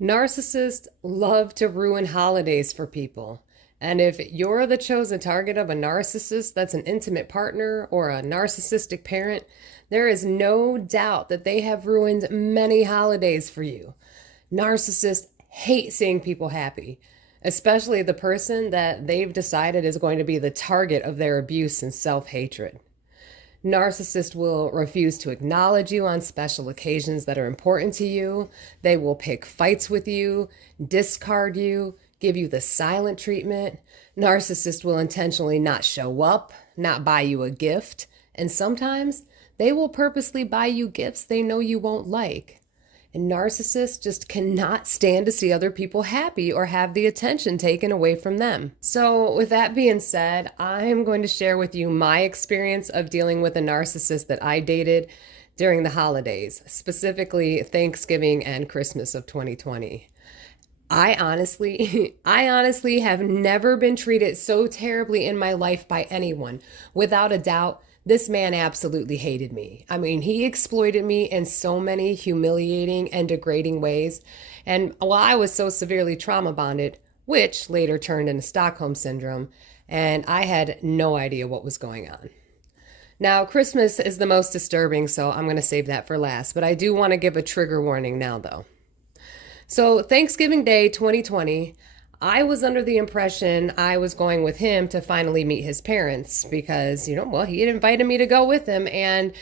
Narcissists love to ruin holidays for people. And if you're the chosen target of a narcissist that's an intimate partner or a narcissistic parent, there is no doubt that they have ruined many holidays for you. Narcissists hate seeing people happy, especially the person that they've decided is going to be the target of their abuse and self hatred. Narcissists will refuse to acknowledge you on special occasions that are important to you. They will pick fights with you, discard you, give you the silent treatment. Narcissists will intentionally not show up, not buy you a gift, and sometimes they will purposely buy you gifts they know you won't like. And narcissists just cannot stand to see other people happy or have the attention taken away from them. So, with that being said, I'm going to share with you my experience of dealing with a narcissist that I dated during the holidays, specifically Thanksgiving and Christmas of 2020. I honestly have never been treated so terribly in my life by anyone. Without a doubt, this man absolutely hated me. I mean, he exploited me in so many humiliating and degrading ways. And while I was so severely trauma bonded, which later turned into Stockholm Syndrome, and I had no idea what was going on. Now, Christmas is the most disturbing, so I'm going to save that for last. But I do want to give a trigger warning now, though. So, Thanksgiving Day 2020, I was under the impression I was going with him to finally meet his parents because, he had invited me to go with him. And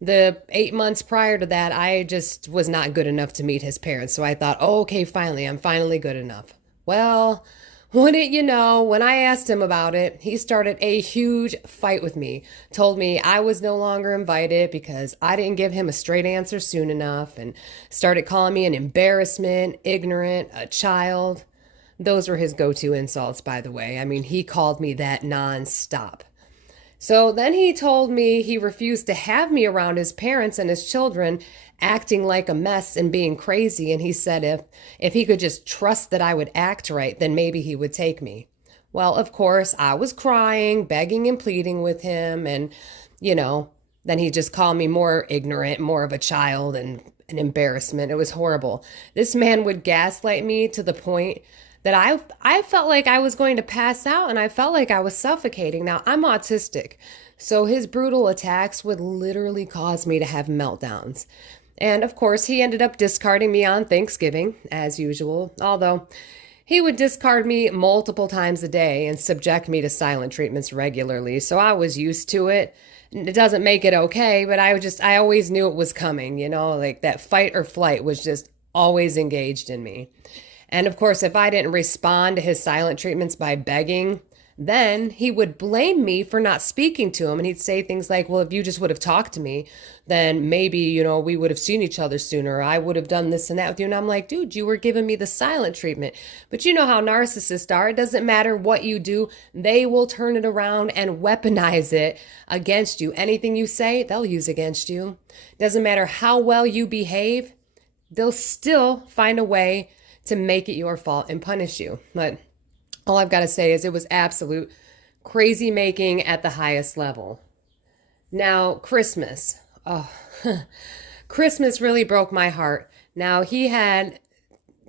the 8 months prior to that, I just was not good enough to meet his parents. So I thought, oh, okay, I'm finally good enough. Well, wouldn't you know, when I asked him about it, he started a huge fight with me, told me I was no longer invited because I didn't give him a straight answer soon enough, and started calling me an embarrassment, ignorant, a child. Those were his go-to insults, by the way. I mean, he called me that nonstop. So then he told me he refused to have me around his parents and his children acting like a mess and being crazy. And he said if he could just trust that I would act right, then maybe he would take me. Well, of course, I was crying, begging and pleading with him. And, then he just called me more ignorant, more of a child, and an embarrassment. It was horrible. This man would gaslight me to the point that I felt like I was going to pass out, and I felt like I was suffocating. Now, I'm autistic, so his brutal attacks would literally cause me to have meltdowns. And of course, he ended up discarding me on Thanksgiving, as usual, although he would discard me multiple times a day and subject me to silent treatments regularly, so I was used to it. It doesn't make it okay, but I always knew it was coming, like that fight or flight was just always engaged in me. And of course, if I didn't respond to his silent treatments by begging, then he would blame me for not speaking to him. And he'd say things like, well, if you just would have talked to me, then maybe, we would have seen each other sooner. I would have done this and that with you. And I'm like, dude, you were giving me the silent treatment. But you know how narcissists are. It doesn't matter what you do. They will turn it around and weaponize it against you. Anything you say, they'll use against you. Doesn't matter how well you behave. They'll still find a way to make it your fault and punish you. But all I've got to say is it was absolute crazy making at the highest level. Now, Christmas. Oh, Christmas really broke my heart. Now, he had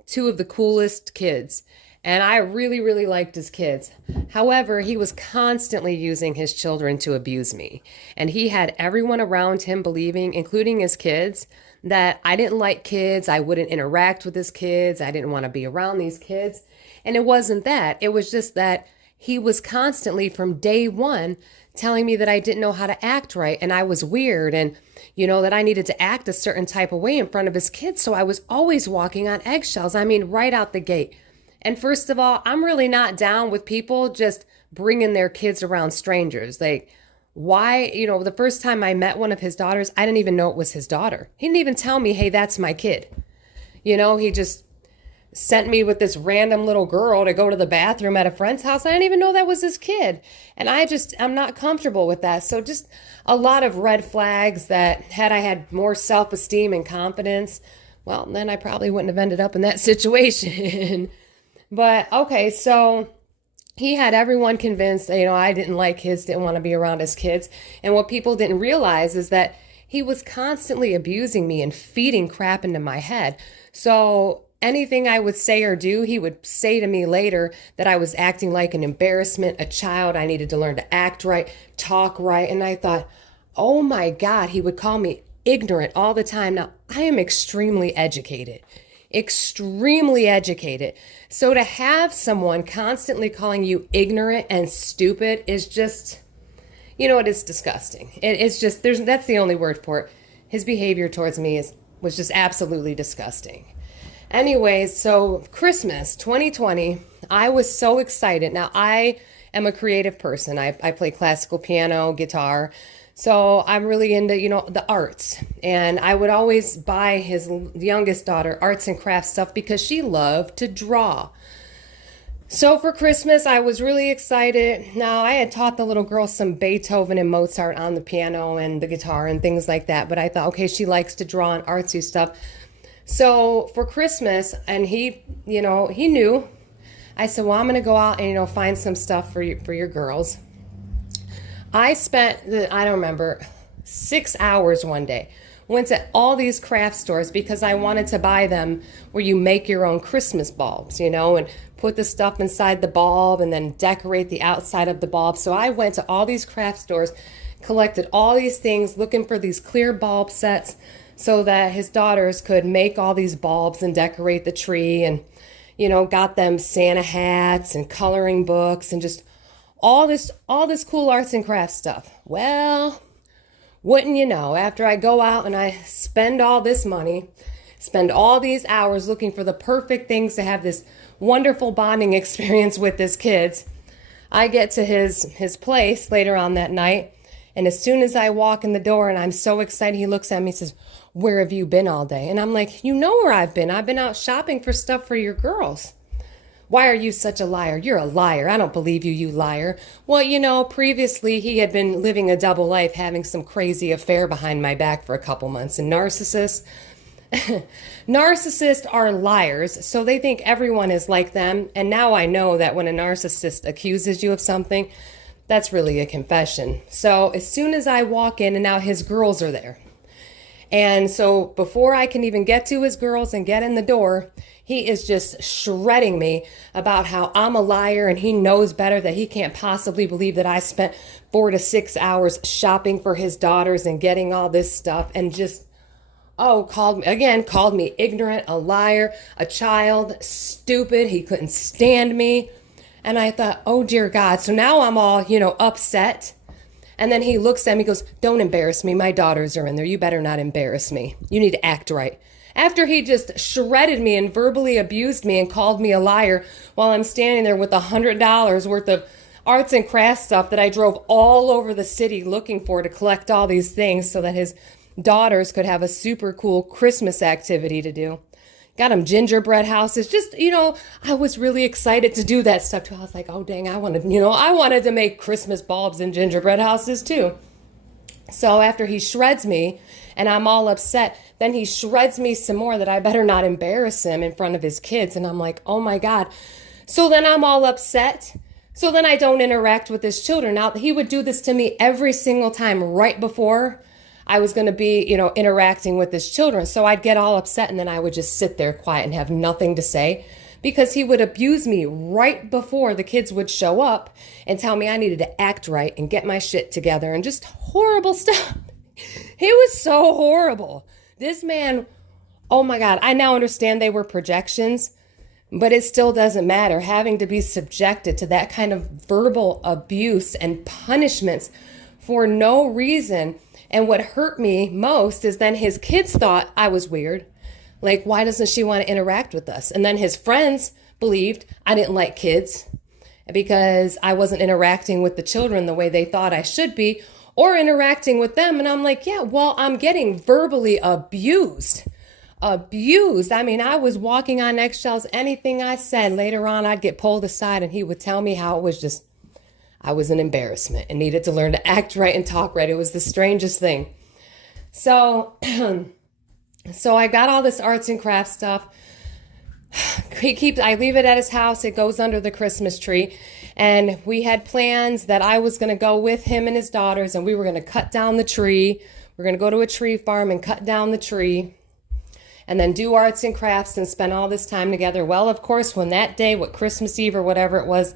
two of the coolest kids, and I really, really liked his kids. However, he was constantly using his children to abuse me. And he had everyone around him believing, including his kids, that I didn't like kids, I wouldn't interact with his kids, I didn't want to be around these kids. And it wasn't that. It was just that he was constantly from day one telling me that I didn't know how to act right and I was weird and, that I needed to act a certain type of way in front of his kids. So I was always walking on eggshells. I mean, right out the gate. And first of all, I'm really not down with people just bringing their kids around strangers. Like, why, the first time I met one of his daughters, I didn't even know it was his daughter. He didn't even tell me, hey, that's my kid. He just sent me with this random little girl to go to the bathroom at a friend's house. I didn't even know that was his kid. And I'm not comfortable with that. So just a lot of red flags that had I had more self-esteem and confidence, well, then I probably wouldn't have ended up in that situation. But okay, so he had everyone convinced, I didn't like his, didn't want to be around his kids. And what people didn't realize is that he was constantly abusing me and feeding crap into my head. So anything I would say or do, he would say to me later that I was acting like an embarrassment, a child. I needed to learn to act right, talk right. And I thought, oh my God, he would call me ignorant all the time. Now, I am extremely educated. Extremely educated. So to have someone constantly calling you ignorant and stupid is just, it is disgusting. It's just, that's the only word for it. His behavior towards me was just absolutely disgusting. Anyways, so Christmas 2020, I was so excited. Now, I am a creative person. I play classical piano, guitar. So I'm really into, the arts. And I would always buy his youngest daughter arts and crafts stuff because she loved to draw. So for Christmas, I was really excited. Now, I had taught the little girl some Beethoven and Mozart on the piano and the guitar and things like that. But I thought, okay, she likes to draw and artsy stuff. So for Christmas, and he knew, I said, well, I'm going to go out and, find some stuff for your girls. I spent, I don't remember, 6 hours one day. Went to all these craft stores because I wanted to buy them where you make your own Christmas bulbs, and put the stuff inside the bulb and then decorate the outside of the bulb. So I went to all these craft stores, collected all these things, looking for these clear bulb sets so that his daughters could make all these bulbs and decorate the tree, and, got them Santa hats and coloring books and just all this cool arts and crafts stuff. Well, wouldn't you know, after I go out and I spend all this money, spend all these hours looking for the perfect things to have this wonderful bonding experience with his kids, I get to his place later on that night, and as soon as I walk in the door and I'm so excited, he looks at me and says, "Where have you been all day?" And I'm like, "You know where I've been. I've been out shopping for stuff for your girls." "Why are you such a liar? You're a liar. I don't believe you, you liar." Well, previously he had been living a double life, having some crazy affair behind my back for a couple months. And narcissists are liars, so they think everyone is like them. And now I know that when a narcissist accuses you of something, that's really a confession. So as soon as I walk in, and now his girls are there. And so before I can even get to his girls and get in the door, he is just shredding me about how I'm a liar and he knows better, that he can't possibly believe that I spent 4 to 6 hours shopping for his daughters and getting all this stuff, and just, called me ignorant, a liar, a child, stupid. He couldn't stand me. And I thought, oh dear God. So now I'm all, upset. And then he looks at me and goes, "Don't embarrass me. My daughters are in there. You better not embarrass me. You need to act right." After he just shredded me and verbally abused me and called me a liar while I'm standing there with $100 worth of arts and crafts stuff that I drove all over the city looking for to collect all these things so that his daughters could have a super cool Christmas activity to do. Got him gingerbread houses. Just, I was really excited to do that stuff too. I was like, oh dang, I wanted to make Christmas bulbs and gingerbread houses too. So after he shreds me and I'm all upset, then he shreds me some more that I better not embarrass him in front of his kids. And I'm like, oh my God. So then I'm all upset. So then I don't interact with his children. Now, he would do this to me every single time right before I was going to be, interacting with his children. So I'd get all upset and then I would just sit there quiet and have nothing to say, because he would abuse me right before the kids would show up and tell me I needed to act right and get my shit together and just horrible stuff. He was so horrible. This man, oh my God, I now understand they were projections, but it still doesn't matter. Having to be subjected to that kind of verbal abuse and punishments for no reason. And what hurt me most is then his kids thought I was weird. Like, why doesn't she want to interact with us? And then his friends believed I didn't like kids because I wasn't interacting with the children the way they thought I should be, or interacting with them. And I'm like, yeah, well, I'm getting verbally abused. I mean, I was walking on eggshells. Anything I said later on, I'd get pulled aside and he would tell me how it was just, I was an embarrassment and needed to learn to act right and talk right. It was the strangest thing. So I got all this arts and crafts stuff. I leave it at his house. It goes under the Christmas tree. And we had plans that I was going to go with him and his daughters, and we were going to cut down the tree. We're going to go to a tree farm and cut down the tree. and then do arts and crafts and spend all this time together. Well, of course, when that day, what Christmas Eve or whatever it was,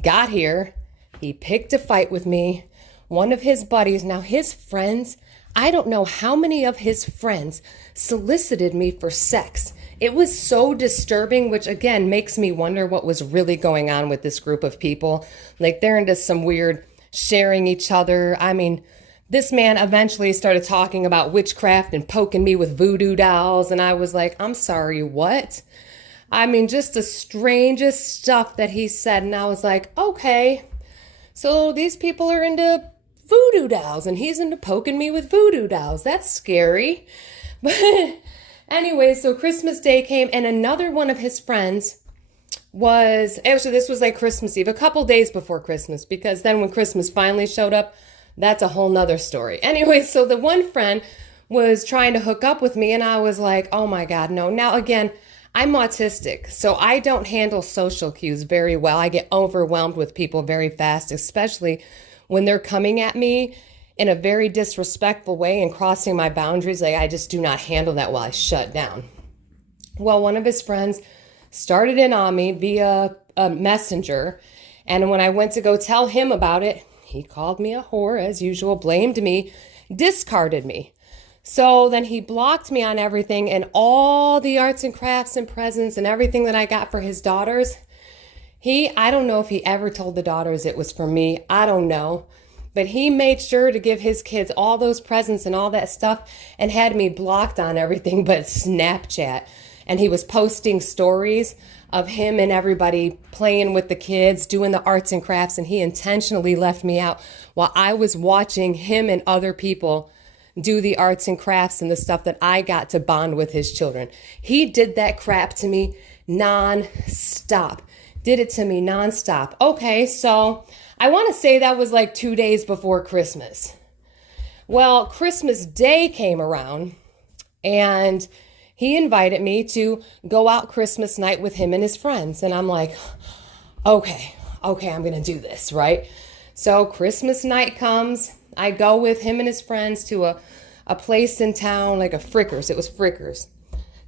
got here, he picked a fight with me. One of his buddies, now his friends, I don't know how many of his friends solicited me for sex. It was so disturbing, which again makes me wonder what was really going on with this group of people. Like they're into some weird sharing each other. I mean, this man eventually started talking about witchcraft and poking me with voodoo dolls. And I was like, I'm sorry, what? I mean, just the strangest stuff that he said. And I was like, okay, so these people are into voodoo dolls and he's into poking me with voodoo dolls. That's scary. But anyway, so Christmas Day came and another one of his friends actually this was like Christmas Eve, a couple days before Christmas, because then when Christmas finally showed up, that's a whole nother story. Anyway, so the one friend was trying to hook up with me and I was like, oh my God, no. Now again, I'm autistic, so I don't handle social cues very well. I get overwhelmed with people very fast, especially when they're coming at me in a very disrespectful way and crossing my boundaries. Like I just do not handle that well. I shut down. Well, one of his friends started in on me via a messenger. And when I went to go tell him about it, he called me a whore as usual, blamed me, discarded me. So then he blocked me on everything, and all the arts and crafts and presents and everything that I got for his daughters. I don't know if he ever told the daughters it was for me. I don't know. But he made sure to give his kids all those presents and all that stuff and had me blocked on everything but Snapchat. And he was posting stories of him and everybody playing with the kids, doing the arts and crafts, and he intentionally left me out while I was watching him and other people do the arts and crafts and the stuff that I got to bond with his children. He did that crap to me non-stop. Did it to me non-stop. Okay, so I want to say that was like 2 days before Christmas. Well, Christmas Day came around and he invited me to go out Christmas night with him and his friends. And I'm like, okay, I'm going to do this, right? So Christmas night comes. I go with him and his friends to a place in town, like a Frickers. It was Frickers.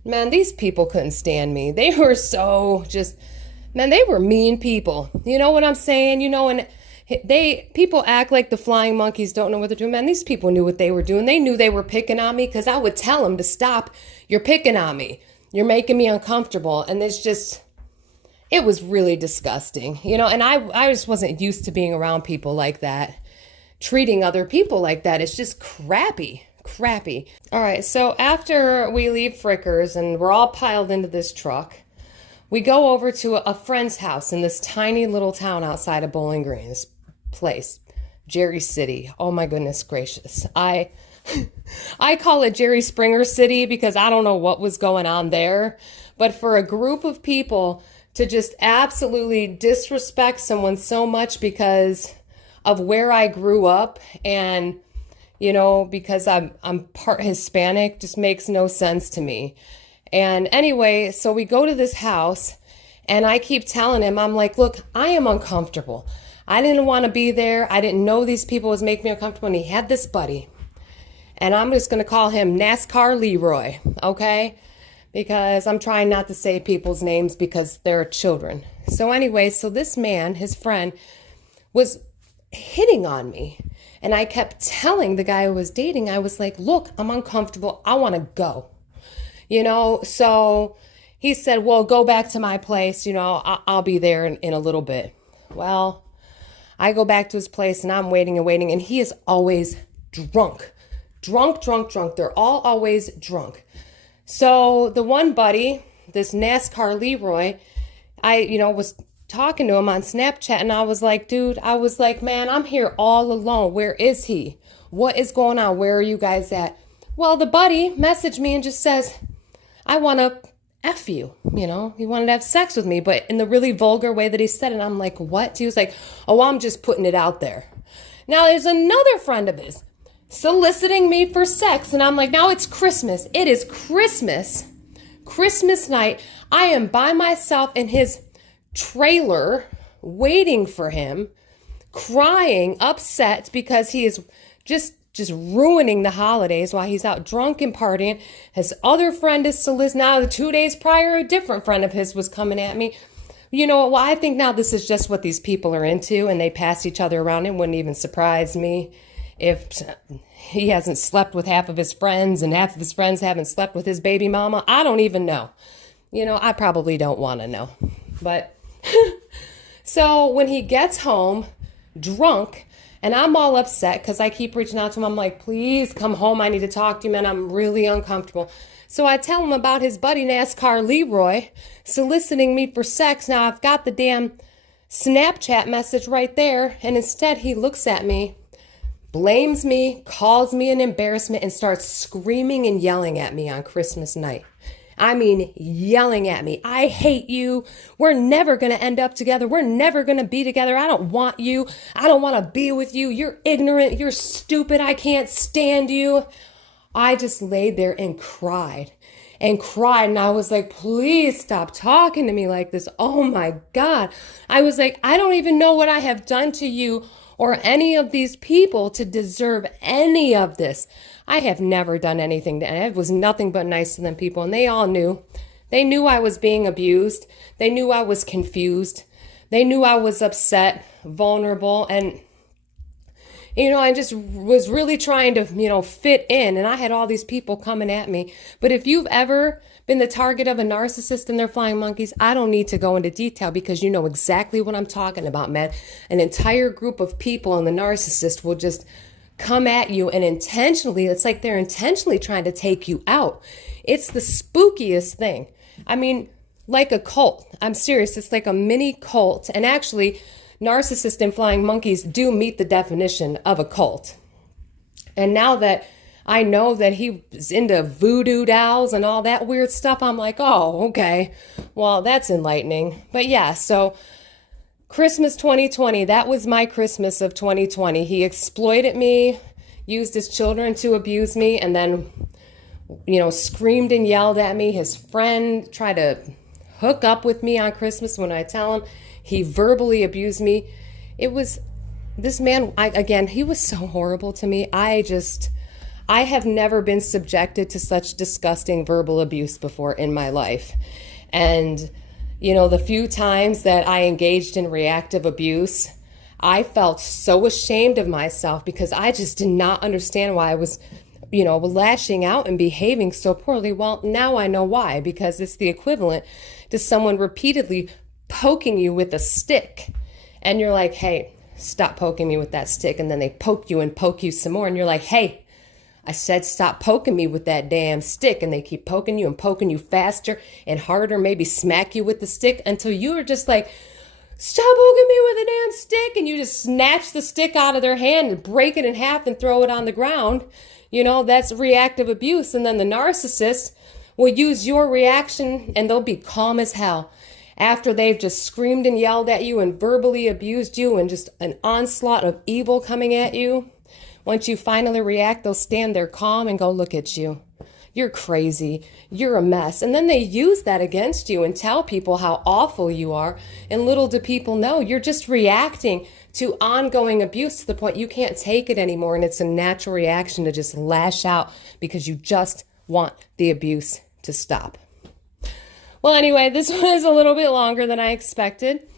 Man, these people couldn't stand me. They were so just, man, they were mean people. You know what I'm saying? You know, and people act like the flying monkeys don't know what they're doing. Man, these people knew what they were doing. They knew they were picking on me because I would tell them to stop. You're picking on me. You're making me uncomfortable. And it was really disgusting, you know, and I just wasn't used to being around people like that, treating other people like that. It's just crappy. All right, so after we leave Frickers and we're all piled into this truck, we go over to a friend's house in this tiny little town outside of Bowling Green, this place, Jerry City. Oh my goodness gracious. I call it Jerry Springer City because I don't know what was going on there, but for a group of people to just absolutely disrespect someone so much because of where I grew up and, you know, because I'm part Hispanic just makes no sense to me. And anyway, so we go to this house and I keep telling him, I'm like, look, I am uncomfortable. I didn't want to be there. I didn't know these people was making me uncomfortable. And he had this buddy. And I'm just going to call him NASCAR Leroy, okay? Because I'm trying not to say people's names because they're children. So anyway, so this man, his friend, was hitting on me. And I kept telling the guy I was dating, I was like, look, I'm uncomfortable. I want to go. You know, so he said, well, go back to my place. You know, I'll be there in a little bit. Well, I go back to his place and I'm waiting and waiting. And he is always drunk. They're all always drunk. So the one buddy, this NASCAR Leroy, I was talking to him on Snapchat and I was like, dude, man, I'm here all alone. Where is he? What is going on? Where are you guys at? Well, the buddy messaged me and just says, I want to F you, you know, he wanted to have sex with me, but in the really vulgar way that he said it. And I'm like, what? He was like, oh, I'm just putting it out there. Now there's another friend of his soliciting me for sex. And I'm like, now it's Christmas. It is Christmas night. I am by myself in his trailer waiting for him, crying, upset because he is just just ruining the holidays while he's out drunk and partying. His other friend is soliciting. Now, the 2 days prior, a different friend of his was coming at me. You know, well, I think now this is just what these people are into, and they pass each other around. It wouldn't even surprise me if he hasn't slept with half of his friends and half of his friends haven't slept with his baby mama. I don't even know. You know, I probably don't want to know. But so when he gets home drunk, and I'm all upset because I keep reaching out to him. I'm like, please come home. I need to talk to you, man. I'm really uncomfortable. So I tell him about his buddy NASCAR Leroy soliciting me for sex. Now I've got the damn Snapchat message right there. And instead he looks at me, blames me, calls me an embarrassment, and starts screaming and yelling at me on Christmas night. I mean, yelling at me. I hate you. We're never going to end up together. We're never going to be together. I don't want you. I don't want to be with you. You're ignorant. You're stupid. I can't stand you. I just laid there and cried. And I was like, please stop talking to me like this. Oh my God. I was like, I don't even know what I have done to you or any of these people to deserve any of this. I have never done anything to them. I was nothing but nice to them people, and they all knew. They knew I was being abused. They knew I was confused. They knew I was upset, vulnerable, and I just was really trying to, fit in, and I had all these people coming at me. But if you've ever been the target of a narcissist and their flying monkeys, I don't need to go into detail because you know exactly what I'm talking about, man. An entire group of people and the narcissist will just come at you and intentionally, it's like they're intentionally trying to take you out. It's the spookiest thing. I mean, like a cult. I'm serious. It's like a mini cult. And actually, narcissists and flying monkeys do meet the definition of a cult. And now that I know that he was into voodoo dolls and all that weird stuff, I'm like, oh, okay. Well, that's enlightening. But yeah, so Christmas 2020, that was my Christmas of 2020. He exploited me, used his children to abuse me, and then, screamed and yelled at me. His friend tried to hook up with me on Christmas when I tell him. He verbally abused me. It was this man, he was so horrible to me. I have never been subjected to such disgusting verbal abuse before in my life. And the few times that I engaged in reactive abuse, I felt so ashamed of myself because I just did not understand why I was, lashing out and behaving so poorly. Well, now I know why, because it's the equivalent to someone repeatedly poking you with a stick. And you're like, hey, stop poking me with that stick. And then they poke you and poke you some more. And you're like, hey, I said, stop poking me with that damn stick. And they keep poking you and poking you faster and harder, maybe smack you with the stick until you are just like, stop poking me with a damn stick. And you just snatch the stick out of their hand and break it in half and throw it on the ground. That's reactive abuse. And then the narcissist will use your reaction and they'll be calm as hell after they've just screamed and yelled at you and verbally abused you and just an onslaught of evil coming at you. Once you finally react, they'll stand there calm and go, look at you. You're crazy. You're a mess. And then they use that against you and tell people how awful you are. And little do people know, you're just reacting to ongoing abuse to the point you can't take it anymore. And it's a natural reaction to just lash out because you just want the abuse to stop. Well, anyway, this was a little bit longer than I expected.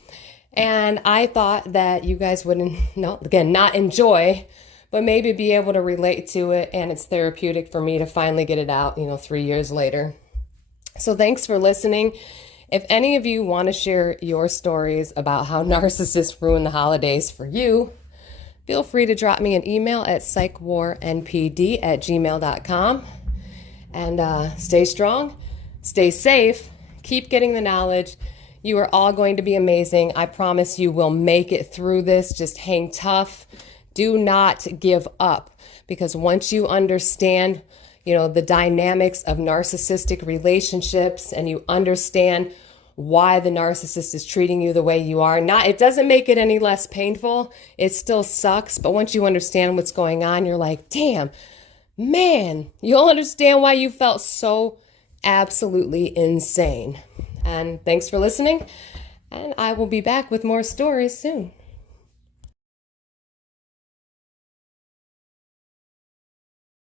And I thought that you guys wouldn't, not enjoy, but maybe be able to relate to it, and it's therapeutic for me to finally get it out, 3 years later. So thanks for listening. If any of you want to share your stories about how narcissists ruin the holidays for you, feel free to drop me an email at psychwarnpd@gmail.com. And stay strong, stay safe, keep getting the knowledge. You are all going to be amazing. I promise you will make it through this. Just hang tough. Do not give up, because once you understand, the dynamics of narcissistic relationships and you understand why the narcissist is treating you the way you are, it doesn't make it any less painful. It still sucks. But once you understand what's going on, you're like, damn, man, you'll understand why you felt so absolutely insane. And thanks for listening. And I will be back with more stories soon.